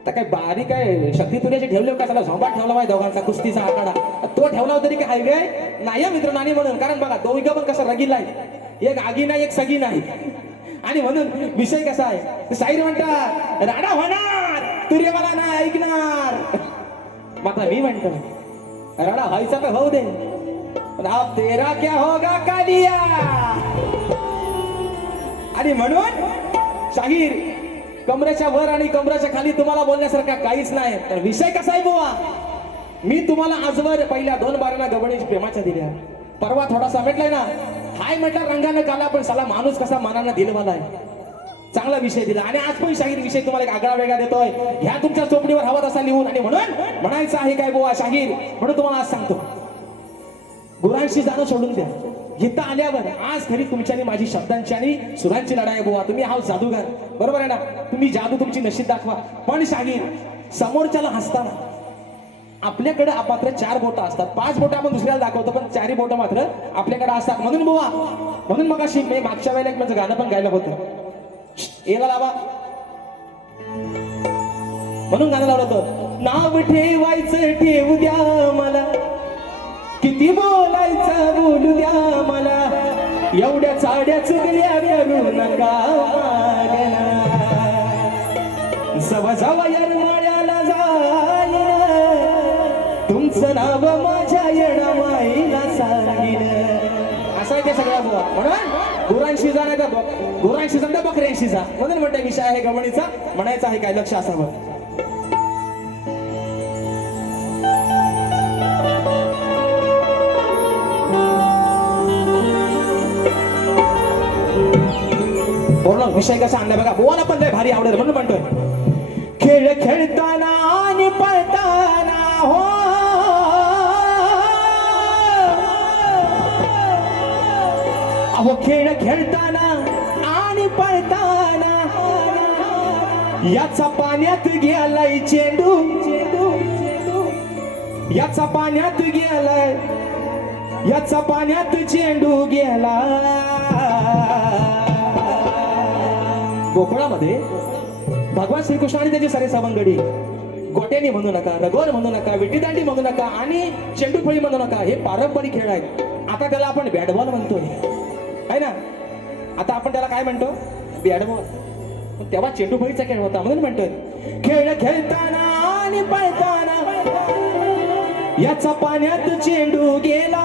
तर काय बारीक आहे शक्ती तुझ्याची ठेवले का त्याला झोंबाट ठेवला पाहिजे दोघांचा कुस्तीचा आखाडा तो ठेवला तरी काय हायवे नाही मित्र नाही म्हणून कारण बघा दोघं पण कसं रगीला आहे एक आगी नाही एक सगी नाही. आणि म्हणून विषय कसा आहे साईर म्हणतात राडा होणार तुरे मला नाही ऐकणार. मात्र मी म्हणतो राडा व्हायचा तर होऊ दे पण अब तेरा क्या होगा कालिया. आणि म्हणून शाहीर कमरेच्या वर आणि कमरेच्या खाली तुम्हाला बोलण्यासारखा काहीच नाही. तर विषय कसा आहे बुवा मी तुम्हाला आजवर पहिल्या 2 बाराला गवळीच्या प्रेमाच्या दिल्या परवा थोडासा भेटलाय ना हाय म्हटलं रंगाने काला पण साला माणूस कसा मनानं दिलवाला आहे चांगला विषय दिला. आणि आज पण शाहीर विषय तुम्हाला एक आगळा वेगळा देतोय ह्या तुमच्या चोपडीवर हवा तसा लिहून. आणि म्हणून म्हणायचं आहे काय बुवा शाहीर म्हणून तुम्हाला आज सांगतो गुरांशी जाणं सोडून द्या. इथं आल्यावर आज खरी तुमची आणि माझी शब्दांची आणि सुरांची लढाई बुवा. तुम्ही हा जादूगार बरोबर आहे ना तुम्ही जादू तुमची नशीब दाखवा. पण शाहीर समोरच्याला हसताना आपल्याकडे मात्र 4 बोटं असतात 5 बोटं आपण दुसऱ्याला दाखवतो पण 4 बोटं मात्र आपल्याकडे असतात. म्हणून बुवा म्हणून मग अशी मी मागच्या वेळेला एक माझं गाणं पण गायला होतं याला लावा म्हणून गाणं लावलं होतं नाव ठेवायचं ठेवू द्या मला किती बोलायचं बोलू द्या मला एवढ्या चाड्या चुकल्या करू नका सवा सवा यरमाळ्याला जाईन तुमचं नाव माझ्या येणामाईला सांगीन. असं आहे ते सगळ्या बुवा म्हणून गुरांशी जा नाही तर गुरांशी जा बकऱ्यांशी जा. म्हणून म्हणते विषय आहे गवणीचा म्हणायचं आहे काय लक्ष असावं. बोला विषय कसा आणला बघा बोला पण लय भारी आवडेल म्हणून म्हणतोय खेळ खेळताना आणि पळताना हो अहो खेळ खेळताना आणि पळताना याचा पाण्यात गेलाय चेंडू याचा पाण्यात गेलाय याचा पाण्यात चेंडू गेला. गोकुळामध्ये भगवान श्रीकृष्ण आणि त्याची सारे सवंगडी गोट्यानी म्हणू नका रगोर म्हणू नका विटीदांडी म्हणू नका आणि चेंडूफळी म्हणू नका हे पारंपरिक खेळ आहेत. आता त्याला आपण बॅट बॉल म्हणतोय आहे ना आता आपण त्याला काय म्हणतो बॅट बॉल तेव्हा चेंडूफळीचा खेळ होता म्हणून म्हणतोय खेळ खेळताना आणि पळताना याचा पाण्यात चेंडू गेला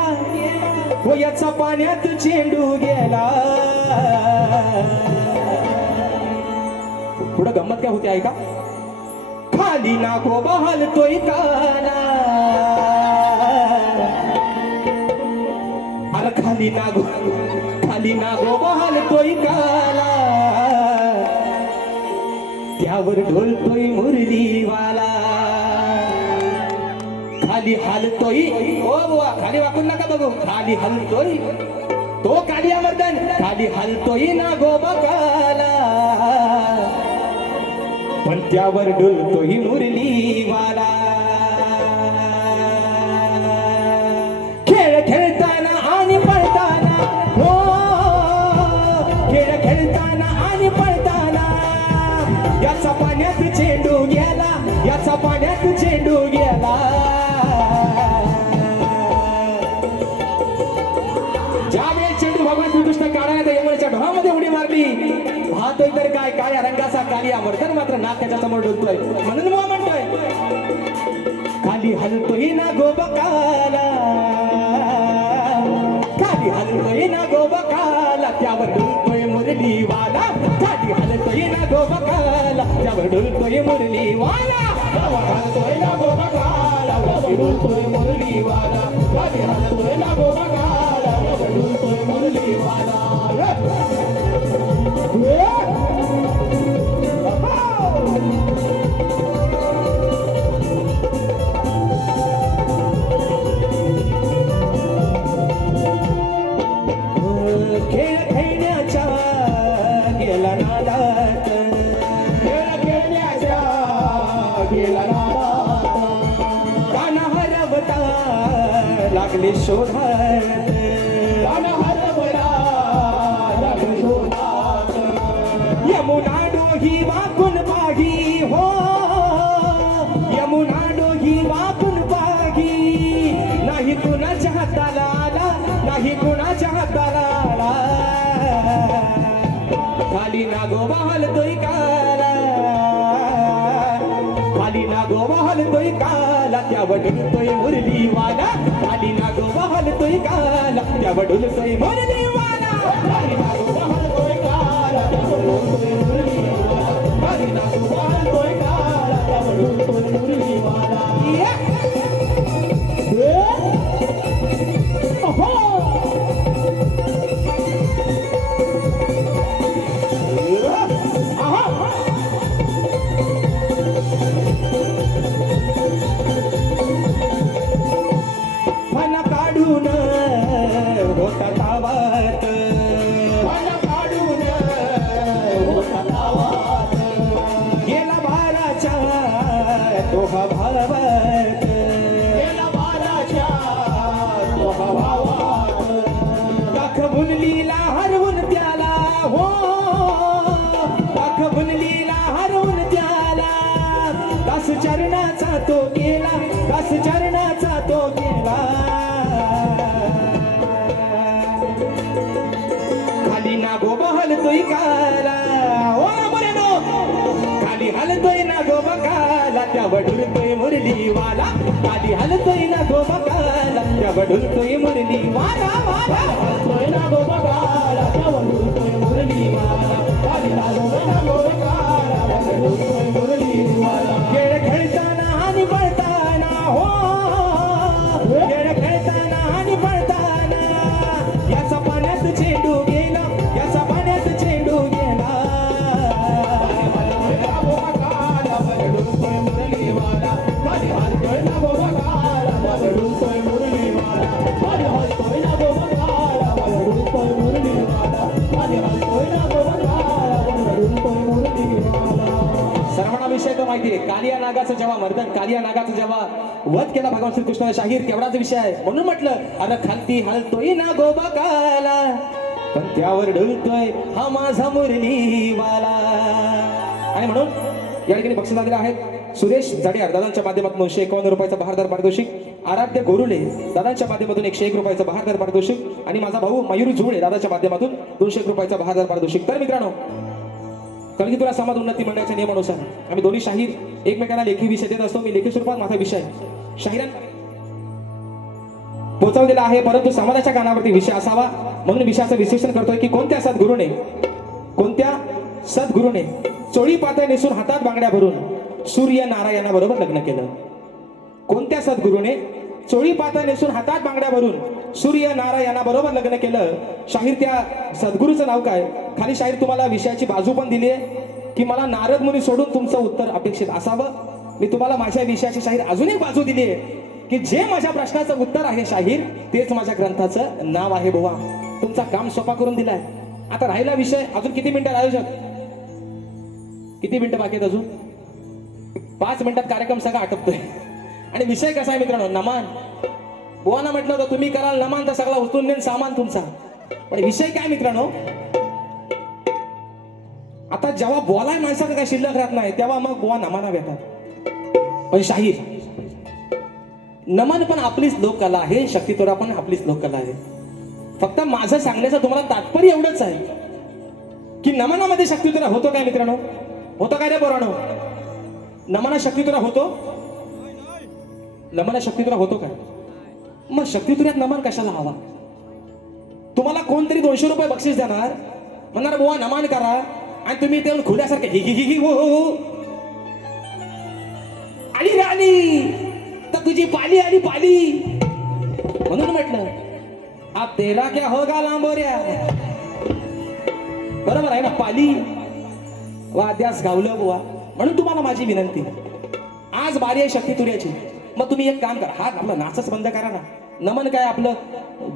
हो याचा पाण्यात चेंडू गेला. पुढं गंमत काय होते ऐका खाली नाको बहलतोय काना अरे खाली नागो बहलतोय काला त्यावर ढोलतोय मुरलीवाला खाली हलतोय ओ बुवा खाली वाकून नका बघू खाली हलतोय तो कालिया मर्दन खाली हलतोय नागो बकाला पण त्यावर डुलतोही मुरलीवाला. खेळ खेळताना आणि पळताना हो आणि पळताना याचा पाण्यात चेंडू गेला, याचा पाण्यात चेंडू गेला. ज्यावेळेस चेंडू भगवान श्रीकृष्ण काढायला यमुनेच्या ढोहामध्ये उडी मारली, पाहतोय तर काय काय रंगाचा कालिया वर्तन मात्र नाक त्याच्या समोर डोलतोय. म्हणून मग म्हणतोय खाली हलतोय ना गोबकाला, खाली हलतोय ना गोबकाला, त्यावर डुलतोय मुरलीवाला. खाली हलतोय ना गोबकाला, त्यावर डुलतोय मुरलीवाला. त्यावर हलतोय ना गोबकाला, त्यावर डुलतोय मुरलीवाला. खाली हलतोय ना गोबकाला, त्यावर डुलतोय मुरलीवाला. खेळ खेळण्याच्या गेला नादात, खेळ खेळण्याच्या गेला नादात, काना हरवता लागले शोधात. कान हरवला लागली शोधात. यमुना डोही वाकून पाही हो, यमुना डोही वाकून पाही, नाही कुणाच्या हाताला आला, नाही कुणाच्या हाताला आला. खाली नागोबा हलतोय काला, खाली नागोबा हलतोय काला, त्यावर डुलतोय मुरलीवाला. खाली नागोबा हलतोय काला, त्यावर डुलतोय मुरलीवाला. खाली नागोबा हलतोय काला, त्यावर डुलतोय मुरलीवाला. खाली नागोबा हलतोय काला, त्यावर डुलतोय मुरलीवाला. फन काढून होता तावात, मला काढून होता गावात. गेला बाराच्या दोहा भावात. गेला बाराच्या दोहा भावात. दाखवून लीला हरवून त्याला हो, दाखवून लीला हरवून त्याला. दास चरणाचा तो केला, दास चरणाचा तो केला. खाली नागोबा हलतोय काला ओ बोलेनो, खाली हलतोय नागोबा काला, त्यावर डुलतोय मुरलीवाला. खाली हलतोय नागोबा काला, त्यावर डुलतोय मुरलीवाला. वाला हलतोय ना गोबकाला, त्यावर डुलतोय मुरलीवाला. खाली नागोबा ना गोबकाला, त्यावर डुलतोय मुरलीवाला. खेळ खेळताना आणि पळताना हो, खेळ खेळताना आणि पळताना याचा पाण्यात चेंडू गेला, याचा पाण्यात चेंडू गेला. हलतोय ना गोबकाला, त्यावर डुलतोय मुरलीवाला. खाली हलतोय ना गोबकाला, त्यावर डुलतोय मुरलीवाला. खाली हलतोय ना गोबकाला, त्यावर डुलतोय मुरलीवाला. खाली हलतोय ना गोबकाला, त्यावर डुलतोय मुरलीवाला. सर्वांना विषय तो माहिती आहे. कालिया नागाचं जेव्हा मर्दन, कालिया नागाचं जेव्हा वध केला भगवान श्रीकृष्ण शाहीर, तेवढाच विषय आहे. म्हणून म्हटलं अरे खालती हलतोय ना गोबकाला, पण त्यावर डुलतोय हा माझा मुरलीवाला. आणि म्हणून या ठिकाणी बक्षीस आलेले आहेत सुरेश जाडियार दादांच्या माध्यमातून 151 रुपयाचं बहारदार पारितोषिक, आराध्य गोरुले दादांच्या माध्यमातून 101 रुपयाचं बहारदार पारितोषिक, आणि माझा भाऊ मयुरी झुळे दादाच्या माध्यमातून 201 रुपयाचं बहारदार पारितोषिक. तर मित्रांनो, कलगीतुरा समाज उन्नती मंडळाच्या नियमानुसार आम्ही दोन्ही शाहीर एकमेकांना लेखी विषय देत असतो. मी लेखी स्वरूपात माझा विषय शाहिरांना पोहोचवलेला आहे, परंतु समाजाच्या कानावरती विषय असावा म्हणून विषयाचं विश्लेषण करतोय की कोणत्या सद्गुरूने चोळी पातळ नेसून हातात बांगड्या भरून सूर्य नारायणाबरोबर लग्न केलं. कोणत्या सद्गुरूने चोळी पातळ नेसून हातात बांगड्या भरून सूर्य नारायणाबरोबर लग्न केलं. शाहीर त्या सद्गुरूचं नाव काय? खाली शाहीर तुम्हाला विषयाची बाजू पण दिली आहे की मला नारद मुनी सोडून तुमचं उत्तर अपेक्षित असावं. मी तुम्हाला माझ्या विषयाची शाहीर अजून एक बाजू दिली आहे की जे माझ्या प्रश्नाचं उत्तर आहे शाहीर तेच माझ्या ग्रंथाचं नाव आहे. बुवा तुमचा काम सोपा करून दिलाय. आता राहिला विषय, अजून किती मिनिटं आयोजक? किती मिनिटं बाकी आहेत अजून? 5 मिनिटात कार्यक्रम सगळा आटपतोय. आणि विषय कसा आहे मित्रांनो? नमान. बुवाना म्हटलं होतं तुम्ही कराल नमान तर सगळा उचलून देईन सामान तुमचा. पण विषय काय मित्रांनो? आता जेव्हा बोलाय माणसाचं काही शिल्लक राहत नाही तेव्हा मग बुवा नमाना येतात. पण शाहीर नमन पण आपलीच लोककला आहे, शक्तितोडा पण आपलीच लोककला आहे. फक्त माझं सांगण्याचं तुम्हाला तात्पर्य एवढंच आहे की नमनामध्ये शक्तितोडा होतो काय मित्रांनो? होतो काय रे पोरांनो? नमना शक्तितोडा होतो? नमना शक्तितोडा होतो काय? मग शक्तितोड्यात नमन कशाला हवा? तुम्हाला कोणतरी 200 रुपये बक्षीस देणार, म्हणणार बुवा नमन करा, आणि तुम्ही ते खुल्यासारखे हि हि हि हो हो हो आली रे आली तर तुझी पाली आली पाली, म्हणून म्हटलं आप तेरा क्या होगा लांबोऱ्या. बरोबर आहे ना? पाली वाद्यास गावलं बुवा. म्हणून तुम्हाला माझी विनंती, आज बारी आहे शक्तितुऱ्याची. मग तुम्ही एक काम करा, हा आपलं नाचच बंद करा ना. नमन काय आपलं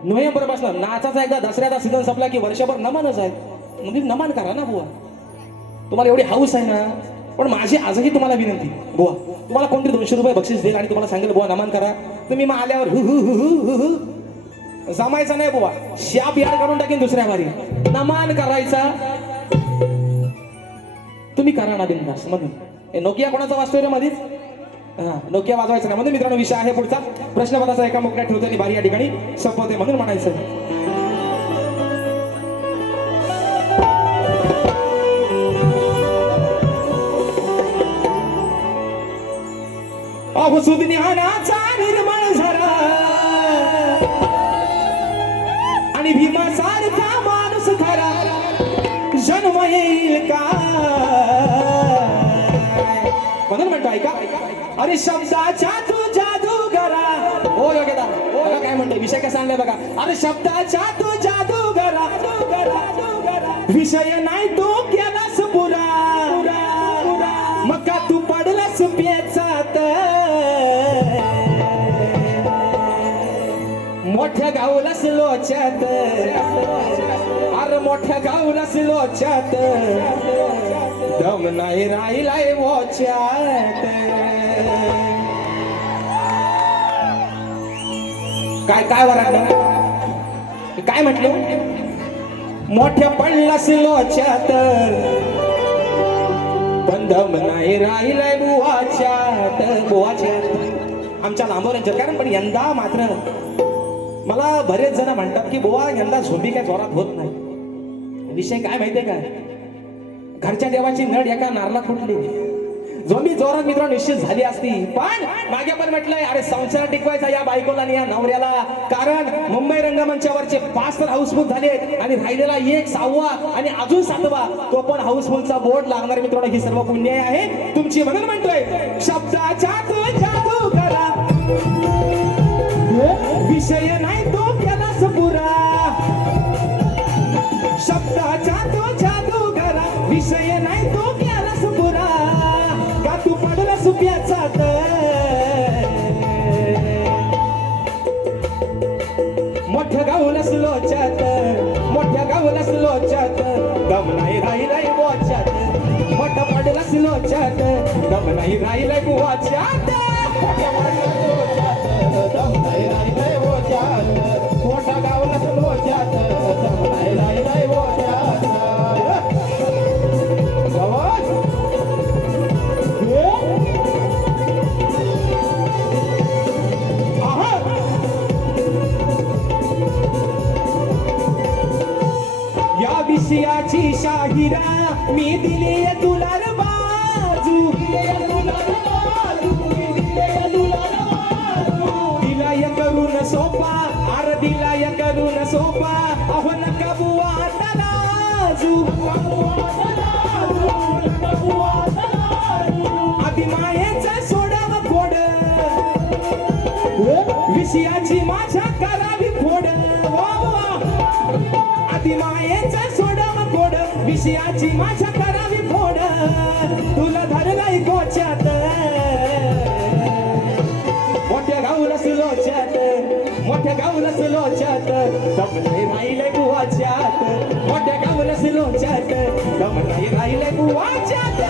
नोव्हेंबर पासून नाचाचा एकदा दसऱ्याचा सीझन संपला की वर्षभर नमनच आहे. म्हणजे नमन करा ना बुवा. तुम्हाला एवढी हाऊस आहे ना. पण माझी आजही तुम्हाला विनंती बुवा, तुम्हाला कोणतरी 200 रुपये बक्षीस देईल आणि तुम्हाला सांगेल बुवा नमन करा, तुम्ही मग आल्यावर हु हु हु हु हु जमायचं नाही बुवा. शाप याड काढून टाकेन दुसऱ्या बारी. नमन करायचा तुम्ही करा ना बिंदास. म्हणून हे नोकिया कोणाचा वाजतोय रे मध्येच? हा, नोकिया वाजवायचं नाही. म्हणून मित्रांनो विषय आहे पुढचा. प्रश्नपत्राचा एका मुकड्यात ठेवतो आणि बारी या ठिकाणी संपवते म्हणून म्हणायचं. अहो सुज्ञानाचा निर्मळ झरा आणि भीमासारखा माणूस खरा जन्म येईल का? म्हणून म्हणतो ऐका, अरे शब्दाच्या तू जादूगरा. हो योग्यता बघा काय म्हणतो, विषय कसा आणलाय बघा. अरे शब्दाच्या तू जादूगरा, विषय नाही तो केलास पुरा, मग का तू पडलास पेचात. मोठ्या गावलास लोच्यात, अरे मोठ्या गावलास लोच्यात, दम नाही राहिलाय वोच्यात. काय काय वराडलं? काय म्हटलं? मोठ्या पडलास लोच्यात, पण दम नाही राहिलाय बुवाच्यात. बुवाच्यात आमच्या लांबोऱ्यांच्यात. कारण पण यंदा मात्र मला बरेच जण म्हणतात की बुवा यंदा झोंबी काय जोरात होत नाही. विषय काय माहितीये का? घरच्या देवाची नड एका नारला फुटली. झोंबी जोरात मित्रांनो निश्चित झाली असती, पण मागे पण म्हटलंय अरे संसार टिकवायचा या बायकोला आणि या नवऱ्याला. कारण मुंबई रंगमंचावरचे 5 तर हाऊसफुल झाले आणि राहिलेला 1 6वा आणि अजून 7वा तो पण हाऊसफुलचा बोर्ड लागणार. मित्रांनो ही सर्व पुण्य आहे तुमची. म्हणून म्हणतोय शब्दाच्या तू जादू करा, विषय नाही तो केलास पुरा. शब्दाच्या तो जादू करा, विषय नाही तो केलास पुरा, का तू पडलास प्याचात. मोठ्या गावलास लोच्यात, मोठ्या गावलास लोच्यात, दम नाही राहिलाय बोच्यात. मोठा पडलास लोच्यात, दम नाही राहिलाय बुवाच्यात. मोठा गावलास लोच्यात, दम नाही राहिलाय बोच्यात. या विषयाची शाहिरा मी दिली तुला रे बाजू, दिलाय करून सोपा, अरे दिलाय करून सोपा. अहो नका बुवा तराजू, आधी मायेचा सोडाव खोड, विषयाची माझ्या करावी फोड. आधी मायेचा सोडाव खोड, विषयाची माझ्या करावी फोड. तुला धरलाय गोच्यात, मोठ्या गावलास लोच्यात, मोठ्या गावलास लोच्यात, दम नाही राहिलंय बुवाच्यात. मोठ्या गावलास लोच्यात, दम नाही राहिलंय बुवाच्यात.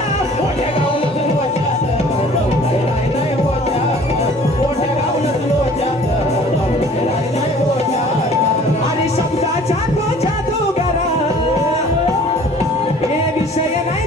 मोठ्या गावलास लोच्यात, दम नाही राहिलंय बुवाच्यात. मोठ्या गावलास लोच्यात, दम नाही राहिलंय बुवाच्यात. अरे शब्दाच्या तो जादूगरा, हे विषय नाही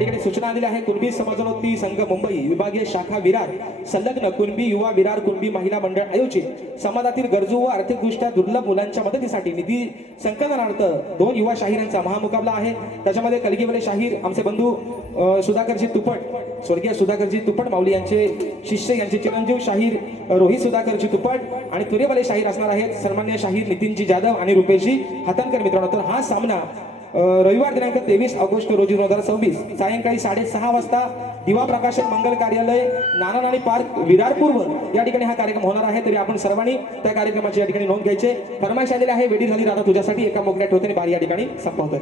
ठिकाणी सूचना आलेली आहे. कुणबी समाजोन्नती संघ मुंबई विभागीय शाखा विरार संलग्न कुणबी युवा विरार कुणबी महिला मंडळ आयोजित समाजातील गरजू व आर्थिकदृष्ट्या दुर्लभ मुलांच्या मदतीसाठी निधी संकलनार्थ 2 युवा शाहिरांचा महामुकाबला आहे. त्याच्यामध्ये कलगीवाले शाहीर आमचे बंधू सुधाकरजी तुपट, स्वर्गीय सुधाकरजी तुपट माऊली यांचे शिष्य यांचे चिरंजीव शाहीर रोहित सुधाकरजी तुपट आणि तुरेवाले शाहीर असणार आहेत सन्मान्य शाहीर नितीनजी जाधव आणि रुपेशजी हातनकर. मित्रांनो, तर हा सामना रविवार दिनांक 23 ऑगस्ट रोजी 2026 सायंकाळी 6:30 वाजता दिवा प्रकाशन मंगल कार्यालय नाना पार्क विरार पूर्व या ठिकाणी हा कार्यक्रम होणार आहे. तरी आपण सर्वांनी त्या कार्यक्रमाची या ठिकाणी नोंद घ्यायचे. फरमाईश आलेली आहे, वेडी झाली राधा तुझ्यासाठी एका मोकळ्या ठेवताना बारी या ठिकाणी संपवतोय.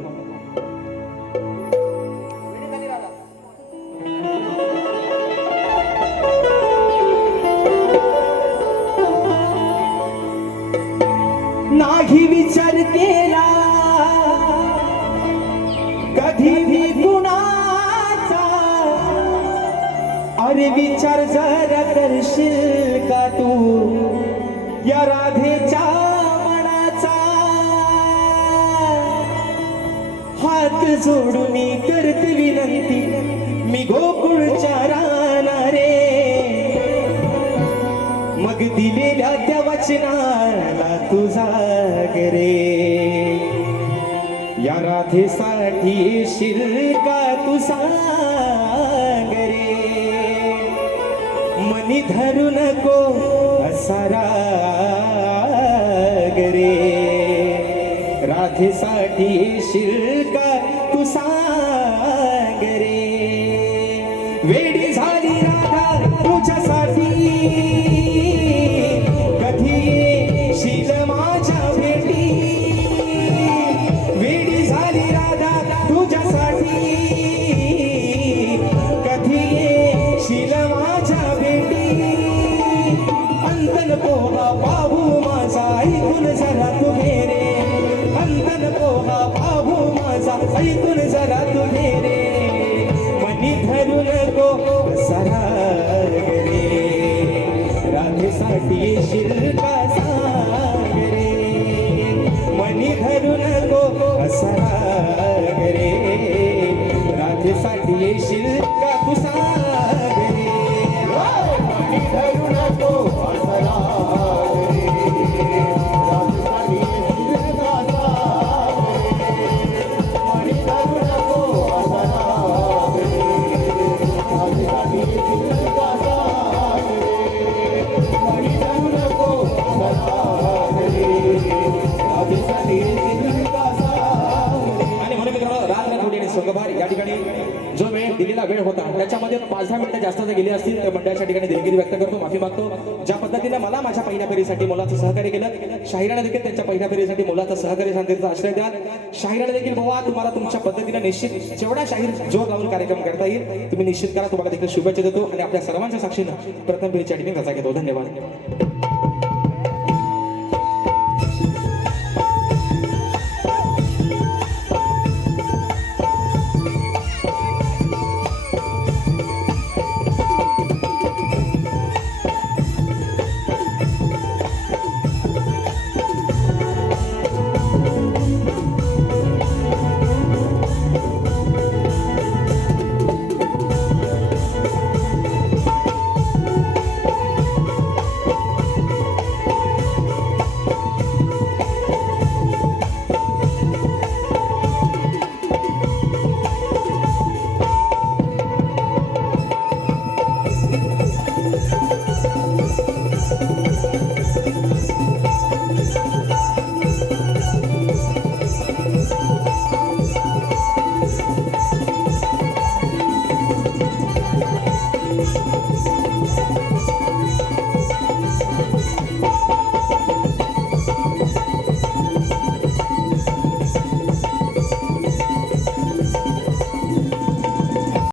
नाही विचार केला कधी भी कुणाचा, अरे विचार जरा करशील का तू या राधेच्या मनाचा. हात जोडून करते विनंती मी गोकुळच्या रानारे, मग दिलेल्या त्या वचनाला तुझा गरे. या राधेसाठी येशील का तू सांग रे, मनी धरू नको असा राग रे. राधेसाठी येशील का तू सांग रे. वेडी झाली राधा तुझ्यासाठी, कधी येशील माझ्या भेटी. वेडी झाली राधा तुझ्यासाठी, कधी येशील माझ्या भेटी. अंतन पोहा बाबू माझा ऐकून जरा तू रे, अंतन पोहा बाबू माझा ऐकून जरा तू रे. मनी धरू नको सरा रे, राधेसाठी येशील का सांग रे. मनी धरू नको सरा रे, राधेसाठी येशील का तू सांग रे. मनी धरू नको असं राग रे, राधेसाठी येशील का सांग रे. मनी धरू नको असं राग रे, राधेसाठी येशील का सांग रे. मनी धरू नको असं राग रे, राधेसाठी येशील का सांग रे. आणि म्हणून मित्रांनो, रात थोडी आणि संगभार या ठिकाणी जो वेळ दिलेला वेळ होता त्याच्यामध्ये 5-10 मिनिटं जास्त जर गेली असतील तर मंडळाच्या ठिकाणी दिलगिरी व्यक्त करतो, माफी मागतो. ज्या पद्धतीने मला माझ्या पहिल्या फेरीसाठी मोलाचं सहकार्य केलं, शाहिराने देखील त्यांच्या पहिल्या फेरीसाठी मोलाचं सहकार्य शांततेचा आश्रय द्या. शाहिराने देखील बाबा तुम्हाला तुमच्या पद्धतीने निश्चित जेवढा शाहीर जोर लावून कार्यक्रम करता येईल तुम्ही निश्चित करा. तुम्हाला देखील शुभेच्छा देतो आणि आपल्या सर्वांच्या साक्षीनं प्रथम फेरीच्या ठिकाणी रजा घेतो. धन्यवाद.